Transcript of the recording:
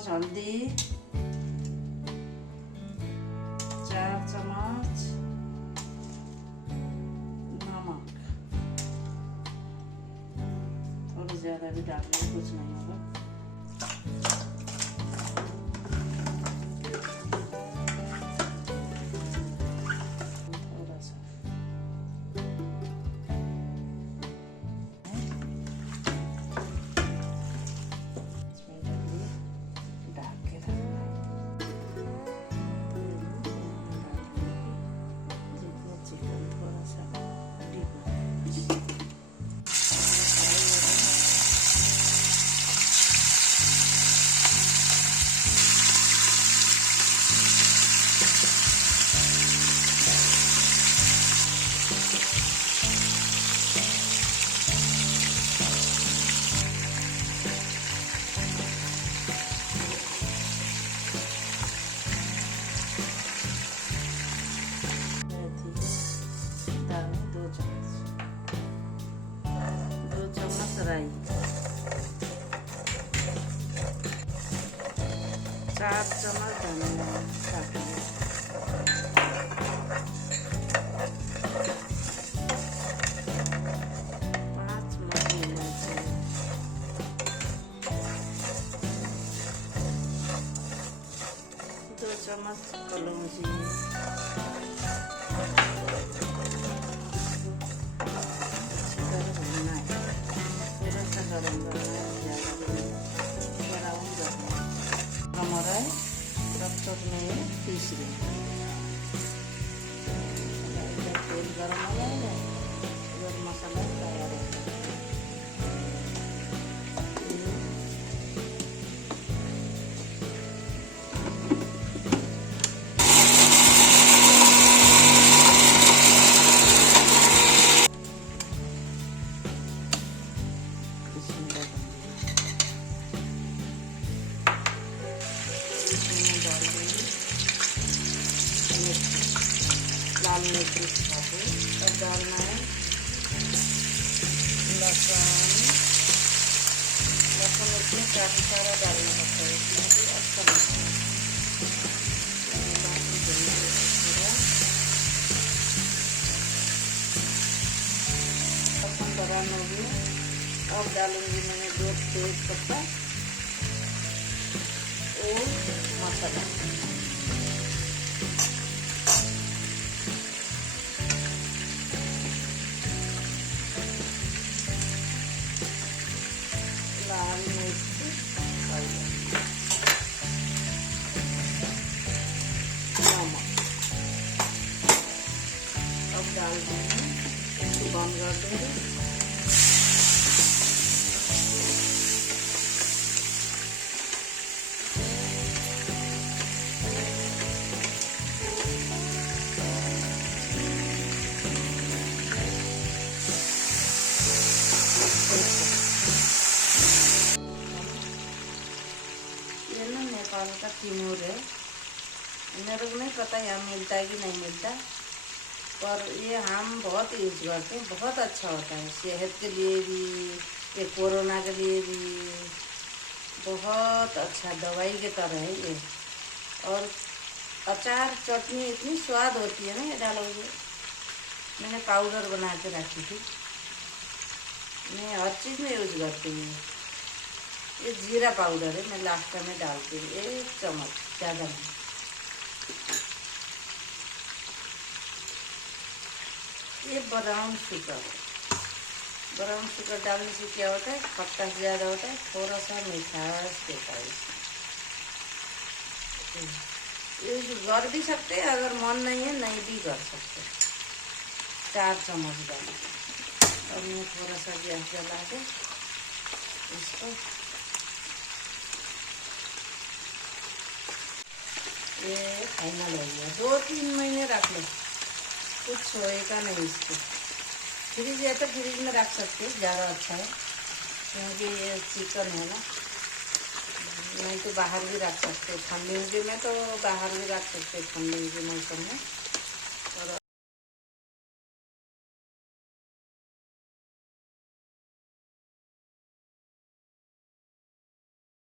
चम्मच हल्दी, 4 चम्मच नमक। थोड़ी ज़्यादा भी डालने में कुछ नहीं होगा। राई, 4 चम्मच धनिया, 5 मोटी इलायची, 2 चम्मच कलौंजी, 30 तेल गरम हो जाएगा, फिर मसाला तैयार हो जाएगा। लाल मिर्ची अब डालना है लहसुन। लहसुन इसमें काफ़ी सारा डालना पड़ता है क्योंकि अच्छा लगता है। लहसुन बराबर हो गया। अब डालूंगी मैंने 2 तेज पत्ता और मसाला। लाल मिर्च नमक अब डाल देंगे, इसको बंद कर देंगे। नेपाल का तिमूर है, मेरे को नहीं पता यहाँ मिलता है कि नहीं मिलता, पर ये हम बहुत यूज करते हैं। बहुत अच्छा होता है सेहत के लिए भी, ये कोरोना के लिए भी बहुत अच्छा दवाई के तरह है ये। और अचार चटनी इतनी स्वाद होती है ना ये डालोगे। मैंने पाउडर बना के रखी थी, मैं हर चीज़ में यूज करती हूँ। ये जीरा पाउडर है, मैं लास्ट में डालती हूँ 1 चम्मच, ज़्यादा नहीं। ये ब्राउन शुगर, ब्राउन शुगर डालने से क्या होता है, खट्टास ज़्यादा होता है, थोड़ा सा मिठास देता है इसमें। यूज कर भी सकते हैं, अगर मन नहीं है नहीं भी कर सकते। 4 चम्मच डालें। और मैं थोड़ा सा गैस जला के इसको ये फाइनल हो गया। 2-3 महीने रख लो, कुछ होएगा नहीं इसको। फ्रिज है तो फ्रिज में रख सकते हैं, ज़्यादा अच्छा है क्योंकि ये चिकन है ना। नहीं तो बाहर भी रख सकते हैं, ठंडी में तो बाहर भी रख सकते हैं ठंडी के मौसम में।